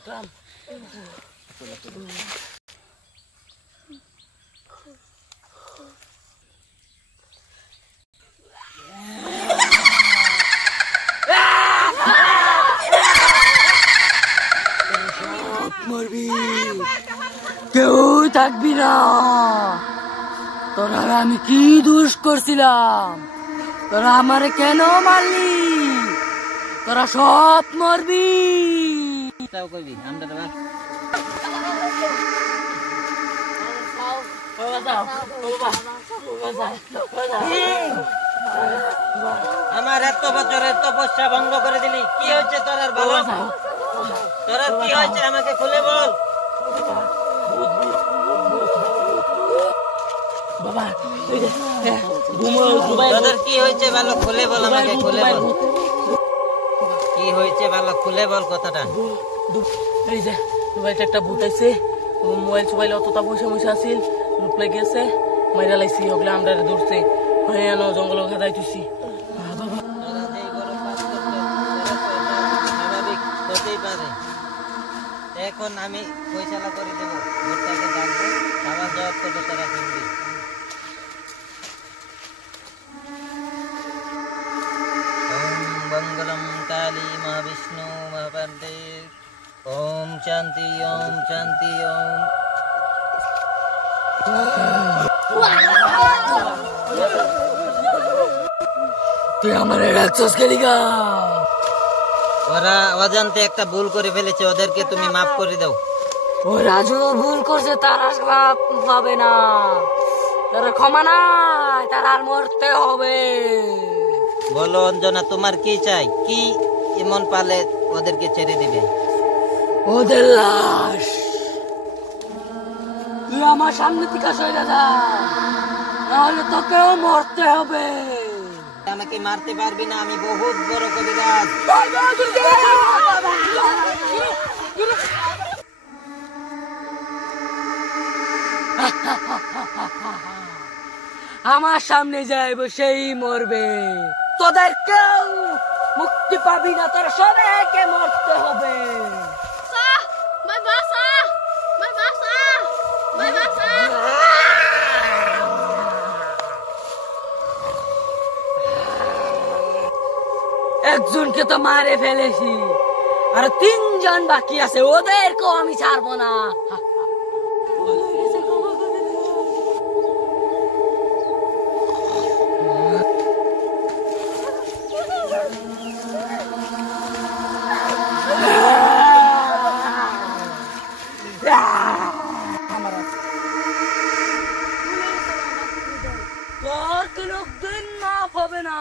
দেখলাম মরবি, কেউ থাকবি না। তোরা আমি কি দোষ করছিলাম? তোরা আমারে কেন মারলি? তোরা সব মরবি। আমার এত বছরের তপস্যা ভঙ্গ করে দিলি, কি হয়েছে তোর? আর ভালো তোর কি হয়েছে আমাকে খুলে বল। তোদের কি হয়েছে ভালো খুলে বল, আমাকে খুলে বল। কি হয়েছে ভালো খুলে বল কথাটা। এই যে মোবাইলটা একটা ভূত আইছে, মোবাইল অতটা পয়সা ময়সা আছিল, লুট গেছে, মাইরা লাইছি, ওগুলো আমরা দৌড়ছে হয়ে আনো জঙ্গল খাদাই তুইছি। স্বাভাবিক হতেই পারে। এখন আমি ফয়সালা করে দেবো, ভোটটাকে ডাকবো, খাবার জবাব করবে, তারা শুনবি। ওম মঙ্গলম কালী মহাবিষ্ণু মহাপান্ডে। ওম শান্তি ওম শান্তি ওম। তুই আমার রাক্ষস খেলিগা। ওরা অজান্তে একটা ভুল করে ফেলেছে, ওদেরকে তুমি মাফ করে দাও। ও রাজু ভুল করছে, তারা পাবে না, তারা ক্ষমা নাই, তারা আর মরতে হবে। বলো অঞ্জনা, তোমার কি চাই? কি এমন পালে ওদেরকে ছেড়ে দিবে? ওদের লাশ। তুই আমার সামনে থেকে সরে যা, নাহলে তোকেও মরতে হবে। আমাকে মারতে পারবি না, আমি বহুত বড় কবিরাজ। আমার সামনে যাইব সেই মরবে, তোদের কেউ মুক্তি পাবি না, তোর সবাইকে মরতে হবে। একজনকে তো মারে ফেলেছি, আর 3 জন বাকি আছে, ওদেরকেও আমি ছাড়বো না। তোর কোনদিন মাফ হবে না।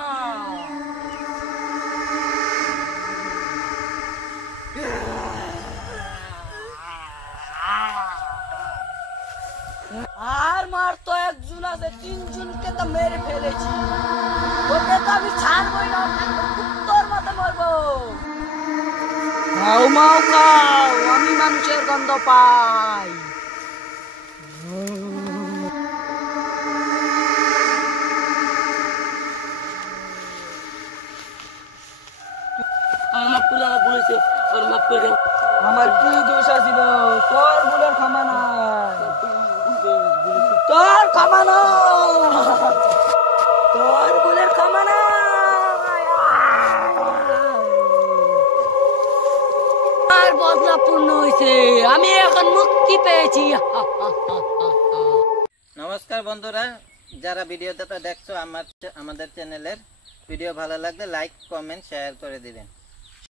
আর মার তো একজন আছে, 3 জনকে তো মেরে ফেলেছি, ওকে তো আমি ছাড়বই না, তোর মতো মরবো। খাও মাও খাও, আমি মানুষের গন্ধ পাই। আমার কি দোষ আছিল? তোর ভুলের ক্ষমা নাই, তোর ক্ষমা নাই, তোর ভুলের ক্ষমা নাই। আর বদলা পূর্ণ হয়েছে, আমি এখন মুক্তি পেয়েছি। নমস্কার বন্ধুরা, যারা ভিডিওটা দেখছো আমাদের চ্যানেলের ভিডিও ভালো লাগলে লাইক কমেন্ট শেয়ার করে দিবেন।